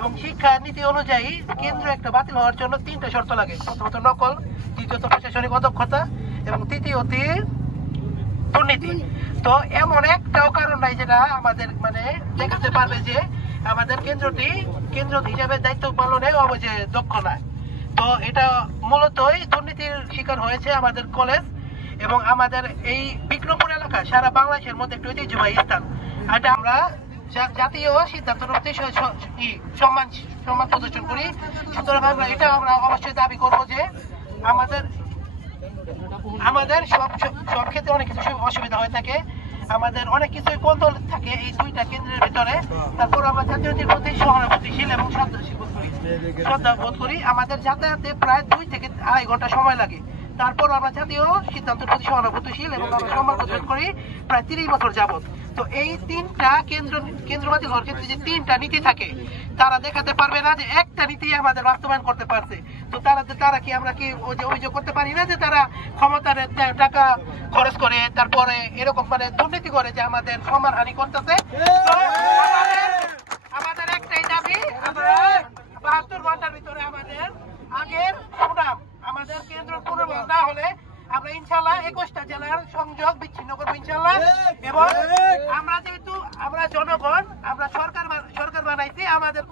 এবং শিক্ষা নীতি অনুযায়ী কেন্দ্র একটা বাতিল হওয়ার জন্য 3টা শর্ত লাগে। প্রথমত নকল, দ্বিতীয়ত প্রশাসনিক অদক্ষতা এবং তৃতীয়ত দুর্নীতি। তো এমন একটাও কারণ নাই যেটা আমাদের মানে দেখাতে পারবে যে আমাদের কেন্দ্র হিসাবে দায়িত্ব পালনে যে দক্ষ নয়। তো এটা মূলতই দুর্নীতির শিকার হয়েছে আমাদের কলেজ এবং আমাদের এই বিক্রমপুর এলাকা সারা বাংলাদেশের মধ্যে একটি ঐতিহ্যবাহী স্থান। এটা আমরা জাতীয় সিদ্ধান্তের প্রতি সম্মান প্রদর্শন করি। সুতরাং আমরা অবশ্যই দাবি করবো যে আমাদের সব ক্ষেত্রে অনেক কিছু অসুবিধা হয়ে থাকে, আমাদের অনেক কিছুই কোন্দল থাকে এই 2টা কেন্দ্রের ভিতরে। তারপর আমরা জাতীয় প্রতি সহানুভূতিশীল এবং শ্রদ্ধা বোধ করি। আমাদের যাতায়াতে প্রায় 2 থেকে 2.5 ঘন্টা সময় লাগে। তারপর আমরা জাতীয় সিদ্ধান্তের প্রতি সহানুভূতিশীল এবং আমরা সম্মান প্রদর্শন করি প্রায় 30 বছর যাবত। তো এই 3টা কেন্দ্র বাতিল হওয়ার ক্ষেত্রে যে 3টা নীতি থাকে, তারা দেখাতে পারবে না যে একটা নীতি আমাদের বাস্তবায়ন করতে পারছে। তো তারা কি আমরা কি অভিযোগ করতে পারি না যে তারা ক্ষমতার টাকা খরচ করে তারপরে এরকম মানে দুর্নীতি করে যে আমাদের সম্মানহানি করতেছে। আমাদের একটাই দাবি, 72 ঘন্টার ভিতরে আমাদের আগের সুনাম আমাদের কেন্দ্র পুনর্বহাল না হলে আমরা ইনশাল্লাহ 21টা জেলার সংযোগ বিচ্ছিন্ন করবো ইনশাল্লাহ। এবং আমরা যেহেতু আমরা জনগণ, আমরা সরকার বানাইছি, আমাদের